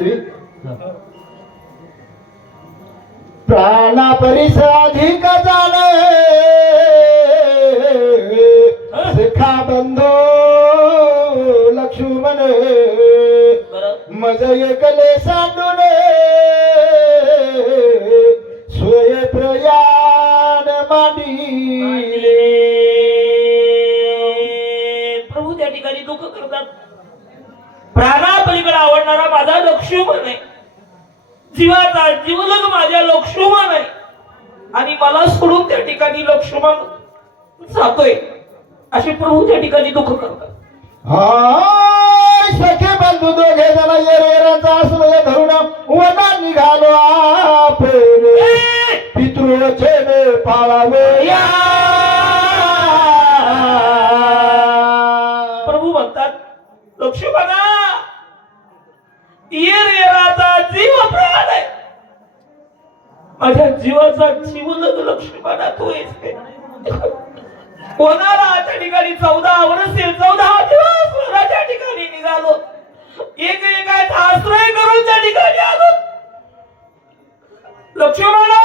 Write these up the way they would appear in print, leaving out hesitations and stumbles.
तुम्ही प्राणा परिसाधिक जाणे शिखा बंधू लक्ष्मण मज एकले सांडून सोय प्रयाण मांडिले. प्रभू त्या ठिकाणी दुःख करतात. प्राणापलीकडे आवडणारा माझा लक्ष्मण आहे, जीवाचा जीवलग माझ्या लक्ष्मण आहे आणि मला सोडून त्या ठिकाणी लक्ष्मण जातोय असे प्रभू त्या ठिकाणी दुःख करतात. सखे बंधू दोघे जण येरेरांचा आश्रय धरून वना निघालो आपण पितृवचन पाळावे या. प्रभू म्हणतात लक्ष्मणा येरेराचा जीव प्राण आहे, माझ्या जीवाचा जीवलग लक्ष्मणा तो कोणाला त्या ठिकाणी 14 वर्षे 14 दिवस वनाच्या ठिकाणी निघालो, एक एकाचा आश्रय करून त्या ठिकाणी आलो. लक्ष्मणा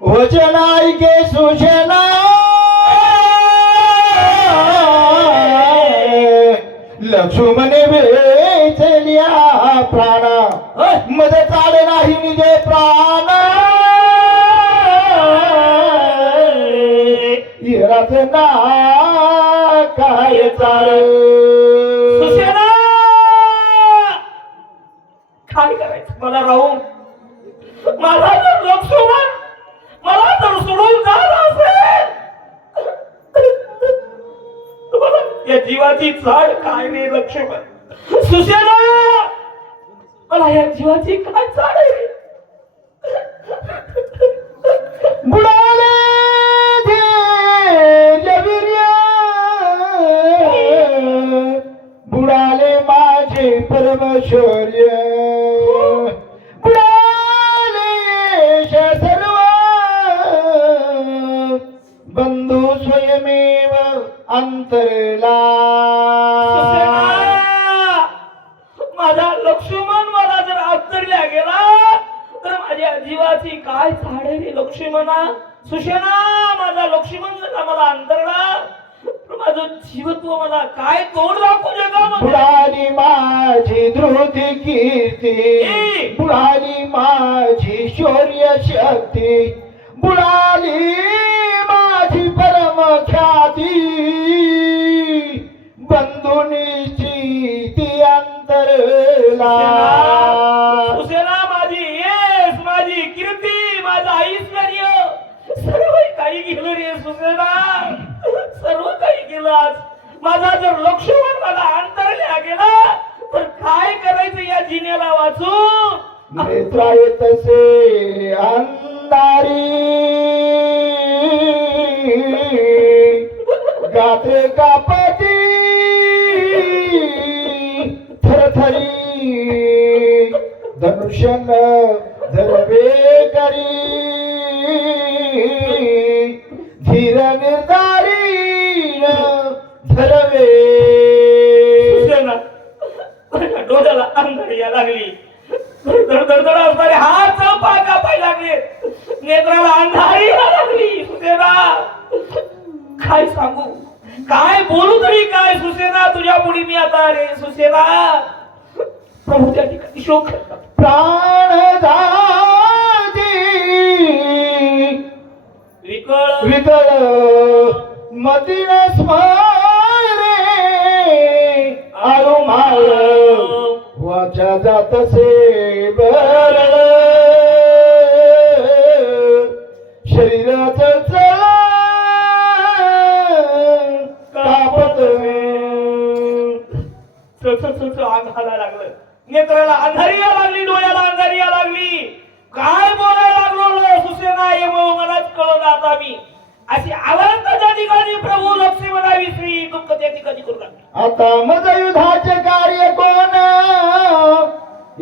वचन ऐके सुशेना लक्ष्मणे वेचल्या प्राणा मज चाले नाही निजे प्राण येराच ना काय चाल. सुशेना काय करायचं मला राहून, माझा जर लक्ष्मण मला जर सोडून जात असेल या जीवाची चाड काय रे लक्ष्मण. सुशेना मला या जीवाची काय चाड आहे. बुडाले धैर्यवीर्य बुडाले माझे परमेश्वर्य बुडाले सर्व बंधू स्वयमेव अंतरला. माझा लक्ष्मण मला जर अंतरल्या गेला तर माझ्या जीवाची काय झाड रे लक्ष्मणा. सुशेना माझा लक्ष्मण जर मला अंतरला तर माझं जीवत्व मला काय तोड दाखवू जगामध्ये. बुडाली माझी धृती कीर्ती बुडाली माझी शौर्य शक्ती बुडाली माझी परम ख्याती बंधुनीची ती अंतरला. सुशेना माझी यश माझी कीर्ती माझा ऐश्वर्य सर्व काही गेलं रे सुशेना, सर्व काही गेलं. आज माझा जर लक्ष्मण मला अंतरल्या गेला तर काय करायचं या जिनेला वाचून. नेत्राय तसे अंधारी गात्रे कापती थरथरी धनुष्यन धरवे करी धीर निर्धारी धरवे. सुशेना माझ्या डोळ्याला अंधारी या लागली, धडधड असणारे हात पाय कापायला लागले, नेत्राला अंधारी या लागली. सुशेना काय सांगू काय बोलू तरी काय सुशेना तुझ्या पुढे मी आता रे सुशेना. प्रभू त्या ठिकाणी शोक प्राण जाती विकळ विकळ मतीन स्मरे आळू माळ वाचा जातसे बरळ शरीराचं चळ कापत अंगाला लागलं, नेत्राला अंधारी या लागली, डोळ्याला अंधारी या लागली. काय बोलायला लागलो सुशेना ये मलाच कळलं आता मी. अशी आवाज त्या ठिकाणी प्रभू लक्ष्मणाविषयी दुःख त्या ठिकाणी करू लागले. आता मग युद्धाचे कार्य कोण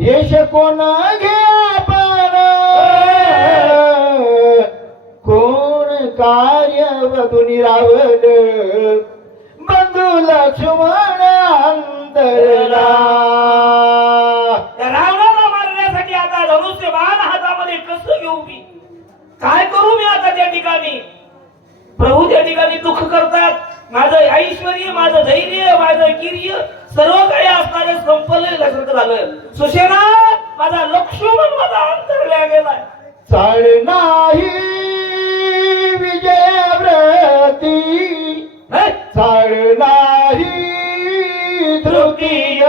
यश कोण घे आपण कोण कार्य वधुनी रावण बंधू लक्ष्मण अंतरला. माझं ऐश्वर्य, माझं धैर्य, माझं कीर्य सर्व काही असणारे संपलेल्यासारखं झालं. सुशेना, माझा लक्ष्मण माझा अंतरल्या गेलाय. चाळ नाही विजय व्रती, हे? चाळ नाही तृतीय,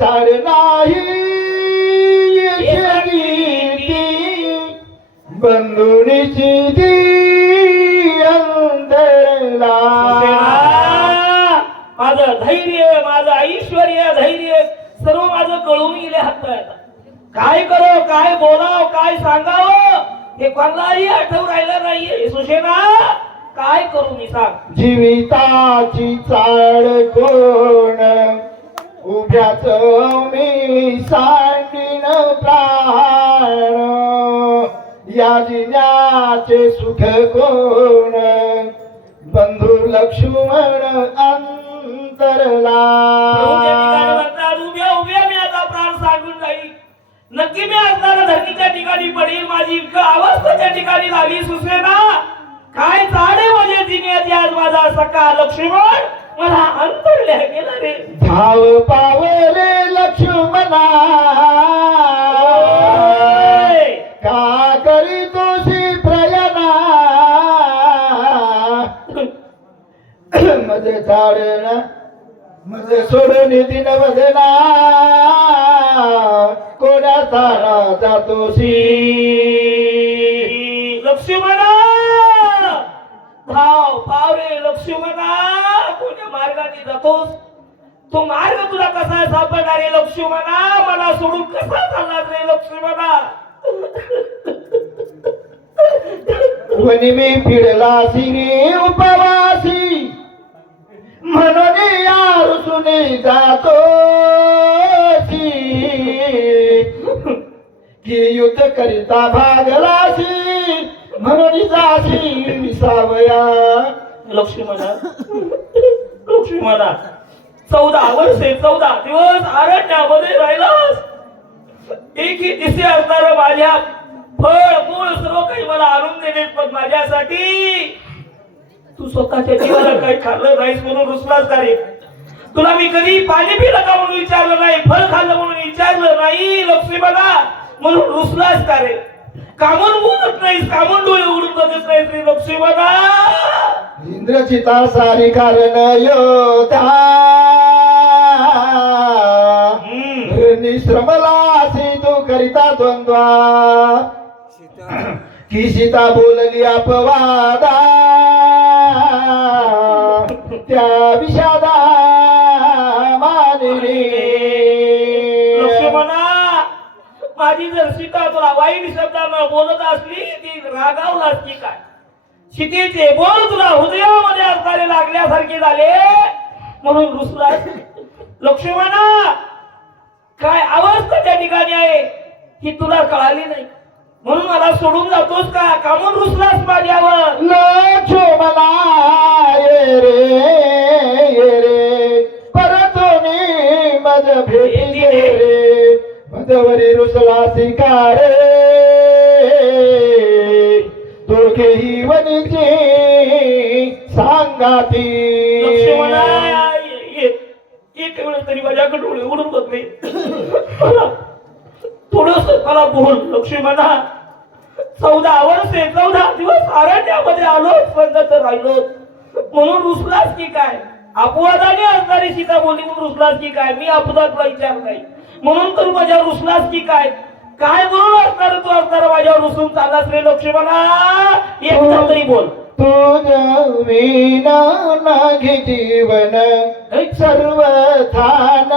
चाळ नाही यशगीती, बंधुनीची दी अंतरला. माझं धैर्य, माझं ऐश्वर्य, धैर्य सर्व माझं गळून गेले हातात. काय करो, काय बोलाव, काय सांगावं हे कोणालाही आठवू राहिलं नाहीये. सुशेना, काय करू मी सांग. जीविताची चाळ कोण, उभ्याच मी सांडीन प्राण, या जिन्याचे सुख कोण, बंधू लक्ष्मण अंतरला. प्रभूच्या ठिकाणी म्हणतात, उभ्या उभ्या मी आता प्राण सांडून जाईल. नक्की मी असणाऱ्या धरणीच्या ठिकाणी पडेल. माझी अवस्था त्या ठिकाणी झाली. सुसेना, काय चाडे माझ्या जिन्याची आज माझा सखा लक्ष्मण मला अंतरल्या गेला रे. धाव पावले लक्ष्मणा, का करी तुझी प्रयाणा, मध्ये झाडना मध्ये सोडून दिन वदना, कोणा तारा जातोशी. लक्ष्मणा, धाव पाव रे लक्ष्मणा, कोण्या मार्गाने जातोस. तो मार्ग तुला कसा सापडणार रे लक्ष्मणा. मला सोडून कसा चालणार रे लक्ष्मणा. वनी मी फिरला सिरी उपवासी, म्हणून या रुसून जातो की युद्ध करिता भागलासी, म्हणून जासी विसावया. लक्ष्मणा, लक्ष्मणा, 14 वर्षे 14 दिवस अरण्यामध्ये राहिलास. एकही दिसे असणार माझ्या फळ मूळ सर्व काही मला आणून देणे, पण माझ्यासाठी तू स्वतःच्या जीवाला काही खाल्लं नाहीस म्हणून रुसलास का रे. तुला मी कधी पाणी पिलं का म्हणून विचारलं नाही, फळ खाल्लं म्हणून विचारलं नाही लक्ष्मणा, म्हणून रुसलास का रे. कामून बोलत नाहीस, कामून डोळे उडून बघत नाहीस रे लक्ष्मणा. इंद्रचिता सारी कारण योद्धा, निश्रमलासी तू करिता द्वंद्वा, की सीता बोलली अपवादा, त्या विषादा मानिली. लक्ष्मणा, माझी जर सीता तुला वाईट शब्दानं बोलत असली ती रागावलास की काय. सीतेचे बोल तुला हृदयामध्ये असणारे लागल्यासारखे झाले म्हणून रुसलास. लक्ष्मणा, काय अवस्था त्या ठिकाणी आहे ही तुला कळाली नाही म्हणून मला सोडून जातोस का. कामून रुसलास माझ्यावर. लक्ष्मणा ये रे परतोनी मज भेटी रे, मधवरी रुसला स्वीकारे, दोघेही वनिचे सांगाती. लक्ष्मणा, एक वेळ तरी माझ्याकडे डोळे उडून बघले. थोडस मला बोल लक्ष्मणा. 14 वर्षे 14 दिवस अरण्यामध्ये आलो, संगत राहिलो म्हणून रुसलास की काय. अपवादाने असणारी सीता बोली म्हणून रुसलास की काय. मी अपवादातला विचार नाही म्हणून तर माझ्यावर रुसलास की काय. काय म्हणून असणार तू असणार माझ्यावर रुसून चाललास रे लक्ष्मणा. एकदा तरी बोल. तुझ्या विना नाघे जीवन, सर्व थान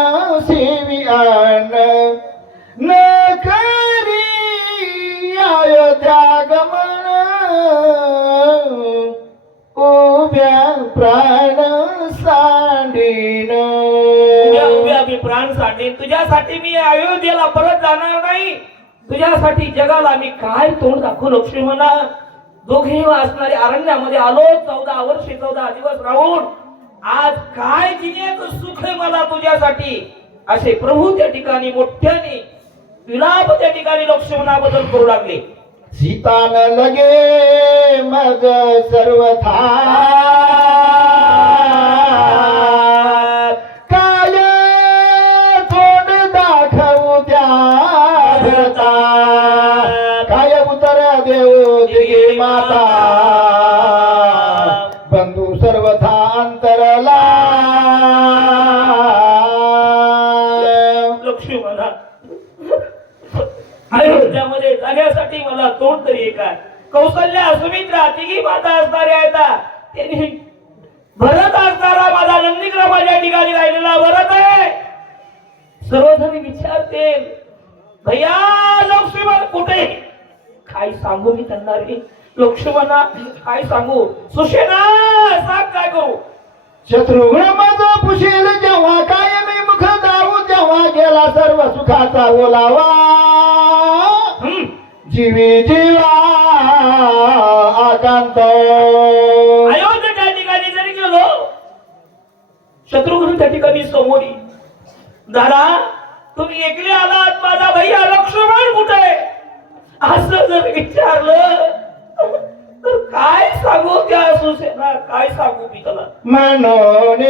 सेवियान, न करी अयोध्या गमन, उभ्या प्राण सांडीन. उभ्या मी प्राण सांडेन. तुझ्यासाठी मी अयोध्येला परत जाणार नाही. तुझ्यासाठी जगाला मी काय तोंड दाखवू लक्ष्मणा. दोघेही असणारे अरण्यामध्ये आलो 14 वर्षे 14 दिवस राहून. आज काय जिन्याचं सुख आहे मला तुझ्यासाठी. असे प्रभू त्या ठिकाणी मोठ्याने विलाप त्या ठिकाणी लक्ष्मणाबद्दल करू लागले. सीतान लगे मग सर्वथा काय तोंड दाखवू त्या भरता काय उत्तर देऊ दिगी माता बंधू सर्वथा अंतरला लक्ष्मणा अयोध्यामध्ये जाण्यासाठी मला तोंड तरी एक आहे. कौशल्या सुमित्रा तिघी माता असणाऱ्या आहेत त्यांनी भरत असणारा माझा नंदीग्रह माझ्या ठिकाणी राहिलेला भरत आहे. सर्वजण विचारते भैया लक्ष्मण कुठे काय सांगू मी त्यांना रे लक्ष्मणा काय सांगू सुशेना सांग काय करू शत्रुघ्न माझा पुशील जेव्हा काय मी मुख दाऊ जेव्हा गेला सर्व सुखाचा ओलावा जीवी जीवा आकांत अयोध्येच्या ठिकाणी जरी गेलो शत्रुघ्न त्या ठिकाणी समोरी दादा तुम्ही एकले आलात माझा भैया लक्ष्मण कुठे असं जर विचारलं तर काय सांगू त्या सुसेना काय सांगू मी त्याला म्हणून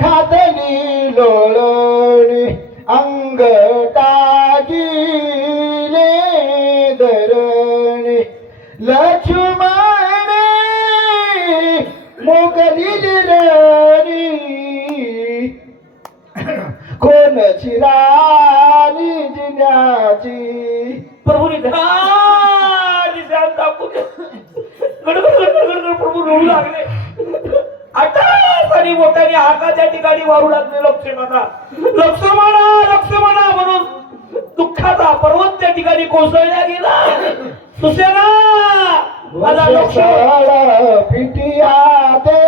घातली लोळणी अंग टाकीले धरणी लक्ष्मण मोकली रणी कोण चिराली जिन्याची प्रभूने प्रभू रडू लागले आटासारी मोठ्याने हाताच्या ठिकाणी वारू लागले लक्ष्मणा लक्ष्मणा लक्ष्मणा म्हणून दुःखाचा पर्वत त्या ठिकाणी कोसळल्या गेला सुसेना माझा लक्ष्मण पिटिया ते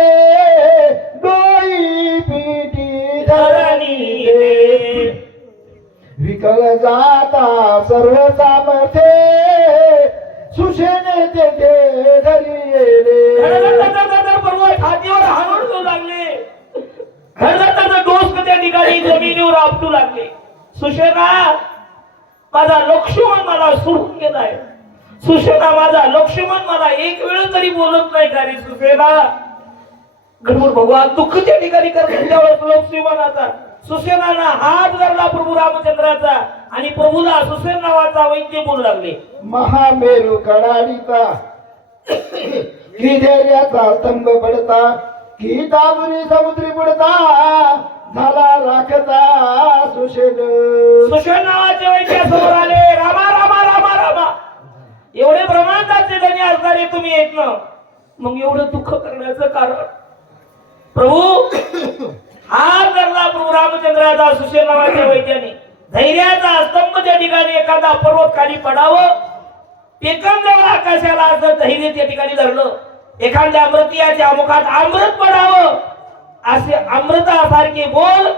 डोई पिटी धरणी विकल जाता सर्व सामर्थे सुशेने ते धरी पर्वत हातीवर हाणून घेऊ लागले घरदार डोस त्या ठिकाणी जमिनीवर आपटू लागले सुशेना माझा लक्ष्मण मला सोडून गेलाय सुशेना माझा लक्ष्मण मला एक वेळ तरी बोलत नाही का रे सुशेना गणपत भगवान दुःख त्या ठिकाणी करतात त्यावेळेस लक्ष्मणाचा सुसेनाला हात धरला प्रभू रामचंद्राचा आणि प्रभूला सुसेन नावाचा वैद्य बोलू लागले महामेरू कडाडीचा की धैर्याचा स्तंभ पडता की दाबुरी समुद्री पडता झाला राखता सुशेन सुसेन नावाचे वैद्य समोर आले रामा रामा रामा रामा एवढे ब्रह्मांडाचे धनी असणारे तुम्ही येत ना मग एवढं दुःख करण्याचं कारण प्रभू हात धरला प्रभू रामचंद्राचा सुशेन नावाच्या वैद्याने धैर्याचा स्तंभ त्या ठिकाणी एखादा पर्वत खाली पडावं एकंदर आकाशाला असं धैर्य त्या ठिकाणी धरलं एखाद्या अमृतियाच्या मुखात अमृत पडावं असे अमृतासारखे बोल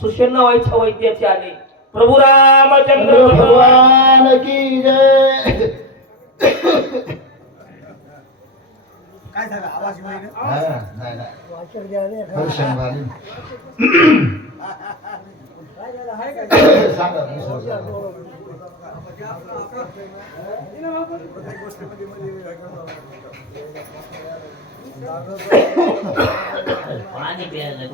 सुशेन नावाच्या वैद्याचे आले प्रभू रामचंद्र भगवान की जय काय झालं आवाज पाणी प्यायला